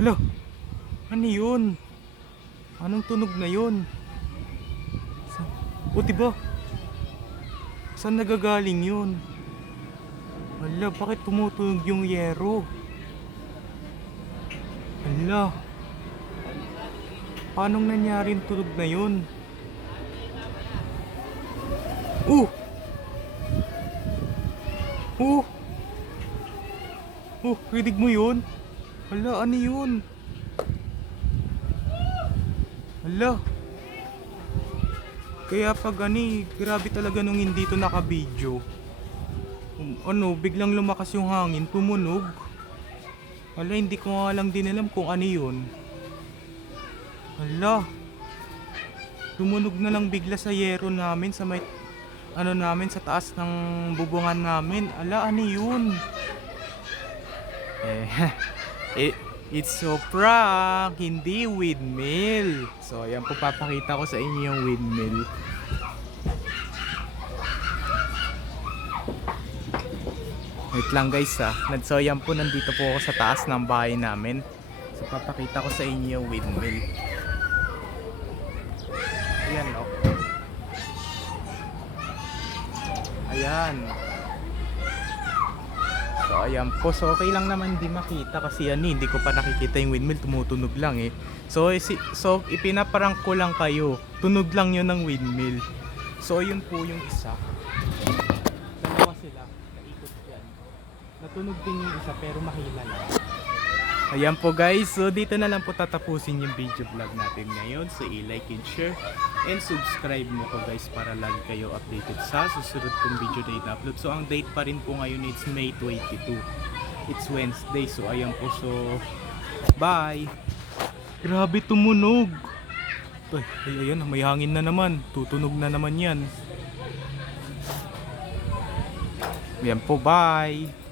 Hala, ano yun? Anong tunog na yun? Sa... O? Saan nagagaling yun? Hala, bakit tumutunog yung yero? Hala. Paanong nangyari yung tunog na yun? Uh! Uh! Oh, rinig mo yun? Hala, ano yun? Hala. Kaya pag ani, grabe talaga nung hindi to naka-video. Um, ano, biglang lumakas yung hangin, tumunog. Hala, hindi ko nga lang din alam kung ano yun. Hala. Tumunog na lang bigla sa yero namin sa may ano namin sa taas ng bubungan namin. Ala, ano yun? Eh, it, it's so prank, hindi windmill. So, ayan po papakita ko sa inyo yung windmill. Wait lang guys ah. Nad- So, ayan po nandito po ako sa taas ng bahay namin. So, papakita ko sa inyo yung windmill. Ayan oh. Ayan. So ayan po. So okay lang naman di makita kasi yan eh, hindi ko pa nakikita yung windmill. Tumutunog lang eh. So, isi- so ipinaparang ko lang kayo. Tunog lang yun ng windmill. So yun po yung isa. Dalawa sila. Naikot yan. Natunog din yung isa pero mahila lang. Ayan po guys, so dito na lang po tatapusin yung video vlog natin ngayon. So i-like and share and subscribe mo ko guys para lagi kayo updated sa susunod kong video na i-upload. So ang date pa rin po ngayon it's May 22. It's Wednesday, so ayan po. So bye! Grabe tumunog! Ay, ay, ayan, may hangin na naman. Tutunog na naman yan. Ayan po, bye!